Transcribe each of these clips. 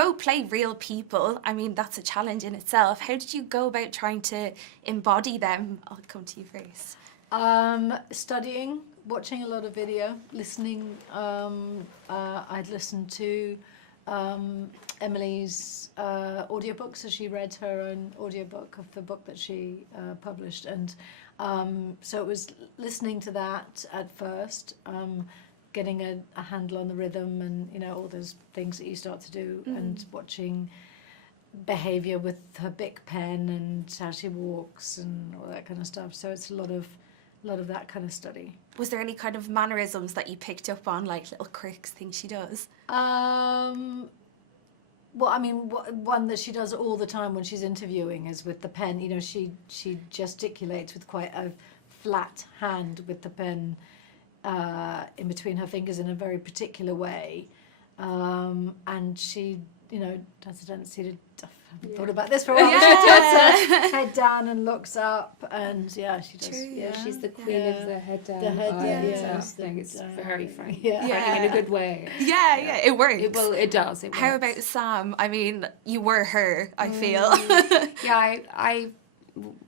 both play real people. I mean, that's a challenge in itself. How did you go about trying to embody them? I'll come to you first. Studying, watching a lot of video, listening. I'd listened to Emily's audiobook, so she read her own audiobook of the book that she published, and so it was listening to that at first, getting a handle on the rhythm and, you know, all those things that you start to do, and watching behaviour with her Bic pen and how she walks and all that kind of stuff. So it's a lot of that kind of study. Was there any kind of mannerisms that you picked up on, like little quirks, things she does? Well, I mean, one that she does all the time when she's interviewing is with the pen. You know, she gesticulates with quite a flat hand with the pen in between her fingers in a very particular way. And she, you know, has a tendency to... I haven't thought about this for a while. She puts her head down and looks up, and she does. True, yeah, she's the queen of the head down. The head down, I think it's very frank. Yeah. Frank in a good way. Yeah, it works. It does. It works. How about Sam? I mean, you were her, I feel. I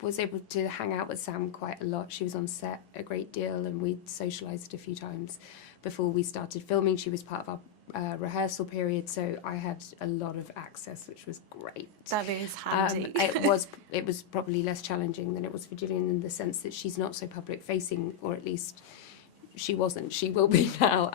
was able to hang out with Sam quite a lot. She was on set a great deal, and we'd socialised a few times before we started filming. She was part of our rehearsal period, so I had a lot of access, which was great. That is handy. It was probably less challenging than it was for Gillian, in the sense that she's not so public facing, or at least she wasn't. She will be now,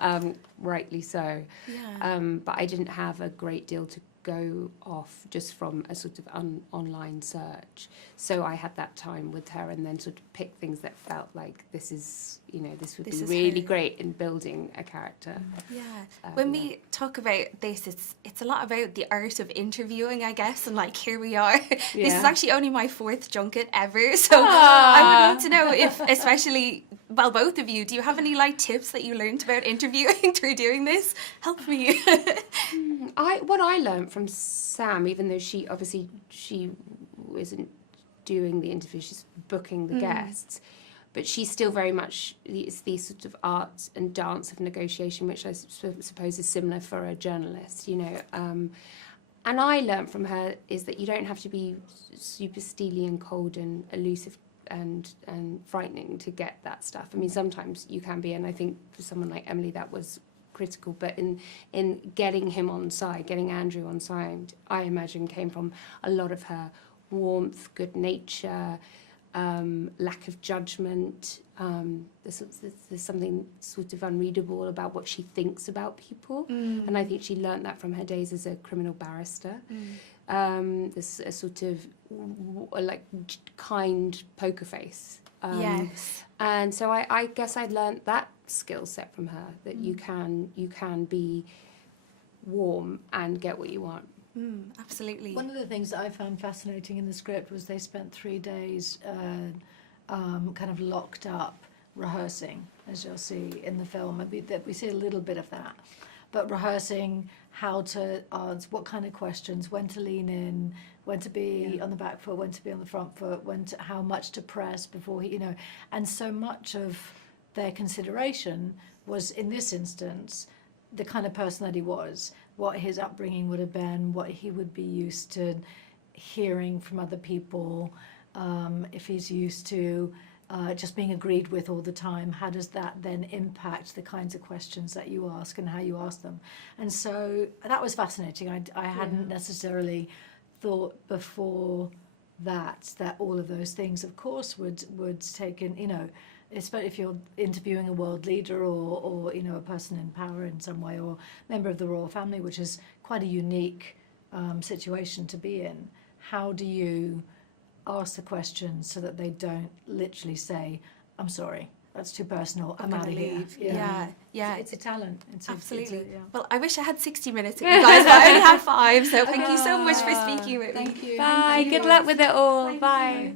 rightly so. Yeah. But I didn't have a great deal to go off just from a sort of online search. So I had that time with her, and then sort of pick things that felt like this would be really great in building a character. Yeah. When we talk about this, it's a lot about the art of interviewing, I guess, and like here we are. This is actually only my 4th junket ever, so I would love to know if, especially, well, both of you, do you have any like tips that you learned about interviewing through doing this? Help me. What I learned from Sam, even though she isn't doing the interview, she's booking the guests, but she's still very much, it's the sort of art and dance of negotiation, which I suppose is similar for a journalist, you know. And I learned from her is that you don't have to be super steely and cold and elusive and frightening to get that stuff. I mean, sometimes you can be, and I think for someone like Emily that was critical, but in getting him on side, getting Andrew on side, I imagine came from a lot of her warmth, good nature, lack of judgment. There's something sort of unreadable about what she thinks about people, and I think she learnt that from her days as a criminal barrister. There's a sort of like kind poker face. Yes. And so I guess I'd learnt that skill set from her, that you can be warm and get what you want. Absolutely. One of the things that I found fascinating in the script was they spent 3 days kind of locked up rehearsing, as you'll see in the film. We see a little bit of that, but rehearsing how to answer, what kind of questions, when to lean in, when to be on the back foot, when to be on the front foot, how much to press before he, you know. And so much of their consideration was, in this instance, the kind of person that he was, what his upbringing would have been, what he would be used to hearing from other people, if he's used to just being agreed with all the time, how does that then impact the kinds of questions that you ask and how you ask them? And so that was fascinating. I hadn't necessarily thought before that all of those things, of course, would take in, you know, especially if you're interviewing a world leader or you know, a person in power in some way, or member of the royal family, which is quite a unique situation to be in. How do you ask the questions so that they don't literally say, "I'm sorry, that's too personal, I'm out of here"? Yeah. It's a talent. Absolutely. Well, I wish I had 60 minutes with you guys, but I only have 5, so thank you so much for speaking with me. Thank you. Bye. Good luck with it all. Bye.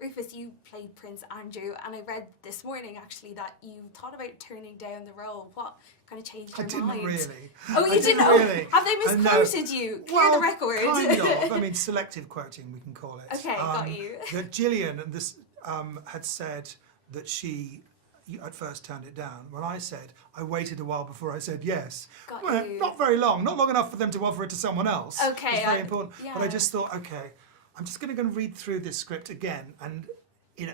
Rufus, you played Prince Andrew, and I read this morning actually that you thought about turning down the role. What kind of changed your mind? I didn't really. Oh, you didn't? Really. Have they misquoted you? Clear the record. Kind of. I mean, selective quoting, we can call it. Okay, got you. That Gillian had said that she you at first turned it down. When I said, I waited a while before I said yes. Got Well, you. not very long, not long enough for them to offer it to someone else. Okay, It's very important. yeah. But I just thought, okay, I'm just going to go and read through this script again, and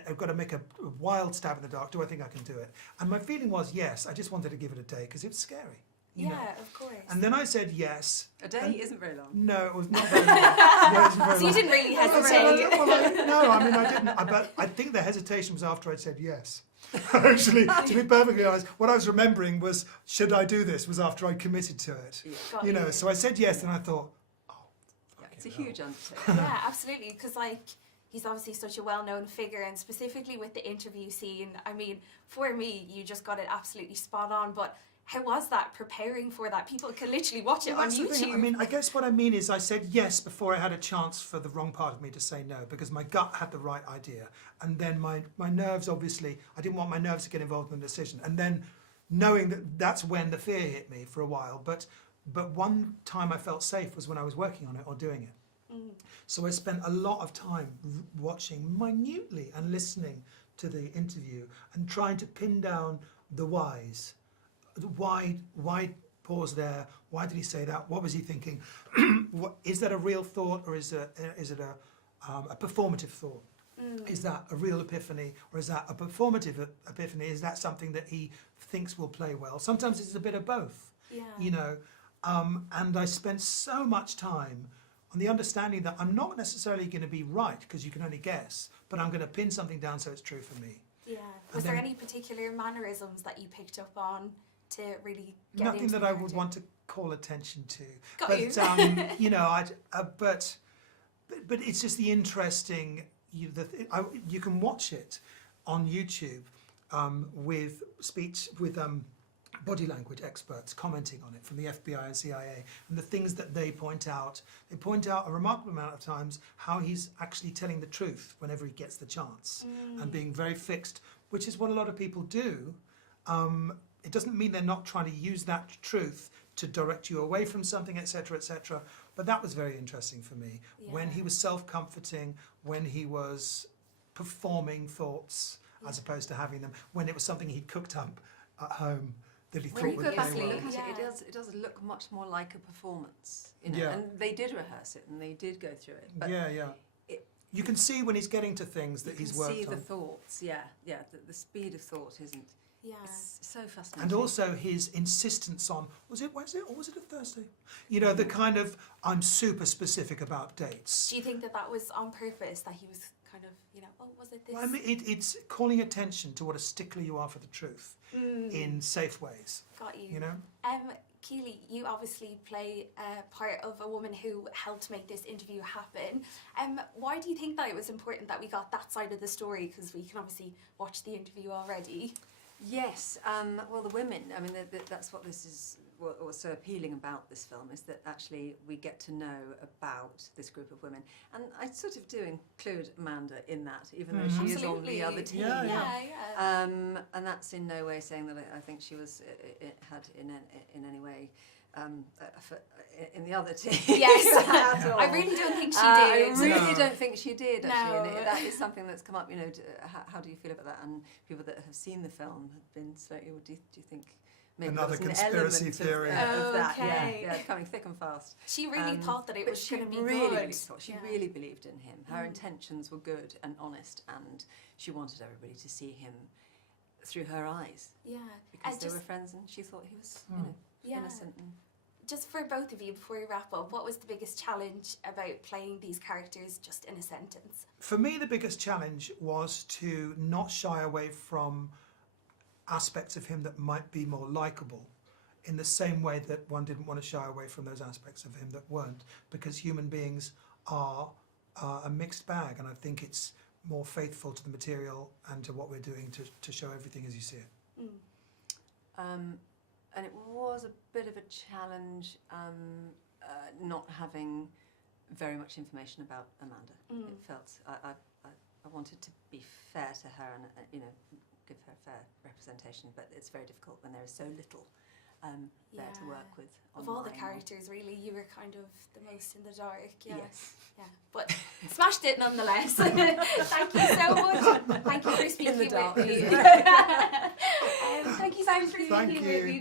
I've got to make a wild stab in the dark. Do I think I can do it? And my feeling was yes. I just wanted to give it a day because it was scary. You know? Of course. And then I said yes. A day isn't very long. No, it was not very long. No, it wasn't very So you long. didn't really hesitate. No, I mean, I didn't. But I think the hesitation was after I'd said yes. Actually, to be perfectly honest, what I was remembering was, should I do this, was after I committed to it. Yeah. Got You know, you. so I said yes, and I thought, oh, Yeah, fucking it's a hell. huge undertaking. Yeah, absolutely. Because like he's obviously such a well-known figure, and specifically with the interview scene, I mean, for me, you just got it absolutely spot on. But how was that preparing for that? People can literally watch it Well, on that's the YouTube. thing. I mean, I guess what I mean is I said yes before I had a chance for the wrong part of me to say no, because my gut had the right idea. And then my nerves, obviously, I didn't want my nerves to get involved in the decision. And then knowing that that's when the fear hit me for a while. But one time I felt safe was when I was working on it or doing it. So I spent a lot of time watching minutely and listening to the interview and trying to pin down the whys. Why pause there? Why did he say that? What was he thinking? Is that a real thought, or is it a performative thought? Is that a real epiphany, or is that a performative epiphany? Is that something that he thinks will play well? Sometimes it's a bit of both. Yeah. You know, and I spent so much time on the understanding that I'm not necessarily going to be right, because you can only guess, but I'm going to pin something down so it's true for me. Yeah. And Was there then- any particular mannerisms that you picked up on to really get Nothing into that the I would character? want to call attention to. Got but you. you know, but it's just the interesting. You can watch it on YouTube with body language experts commenting on it from the FBI and CIA, and the things that they point out. They point out a remarkable amount of times how he's actually telling the truth whenever he gets the chance, and being very fixed, which is what a lot of people do. It doesn't mean they're not trying to use that truth to direct you away from something, etc., etc. But that was very interesting for me. When he was self-comforting, when he was performing thoughts as opposed to having them, when it was something he'd cooked up at home that he When thought you would go play back and well. look at Yeah. it does look much more like a performance, you know. Yeah. And they did rehearse it, and they did go through it. But Yeah. it- You can see when he's getting to things that you he's can worked see the on. thoughts. The speed of thought isn't. Yeah. It's so fascinating. And also his insistence on, was it Wednesday or was it a Thursday? You know, the kind of, I'm super specific about dates. Do you think that was on purpose, that he was kind of, you know, oh, was it this? I mean, it's calling attention to what a stickler you are for the truth in safe ways, Got you. you know? Keely, you obviously play part of a woman who helped make this interview happen. Why do you think that it was important that we got that side of the story? Because we can obviously watch the interview already. Yes, well, the women, I mean, that's what this is, what was so appealing about this film, is that actually we get to know about this group of women. And I sort of do include Amanda in that, even though she is on the other team. Yeah, Yeah. And that's in no way saying that I think she was, had in any way, in the other team. Yes. at all. I really don't think she I did. really No. don't think she did, actually. No. And that is something that's come up, you know, how do you feel about that? And people that have seen the film have been slightly, do you think maybe Another there was conspiracy an theory. element of that? Okay. Yeah, it's coming thick and fast. She really thought that it But was she going to be really good. thought, she Yeah. really believed in him. Her intentions were good and honest, and she wanted everybody to see him through her eyes, Yeah. because And they just, were friends, and she thought he was, you know, Yeah. innocent. And just for both of you, before we wrap up, what was the biggest challenge about playing these characters just in a sentence? For me, the biggest challenge was to not shy away from aspects of him that might be more likeable, in the same way that one didn't want to shy away from those aspects of him that weren't, because human beings are a mixed bag, and I think it's more faithful to the material and to what we're doing to show everything as you see it. And it was a bit of a challenge not having very much information about Amanda. It felt I wanted to be fair to her and you know, give her fair representation, but it's very difficult when there is so little there to work with. Of all the online. characters, really, you were kind of the most in the dark. Yeah. Yes. Yeah. But smashed it nonetheless. Thank you so much. Thank you for speaking In the dark, with me. isn't Thank you, Simon, for Thank speaking with you. me.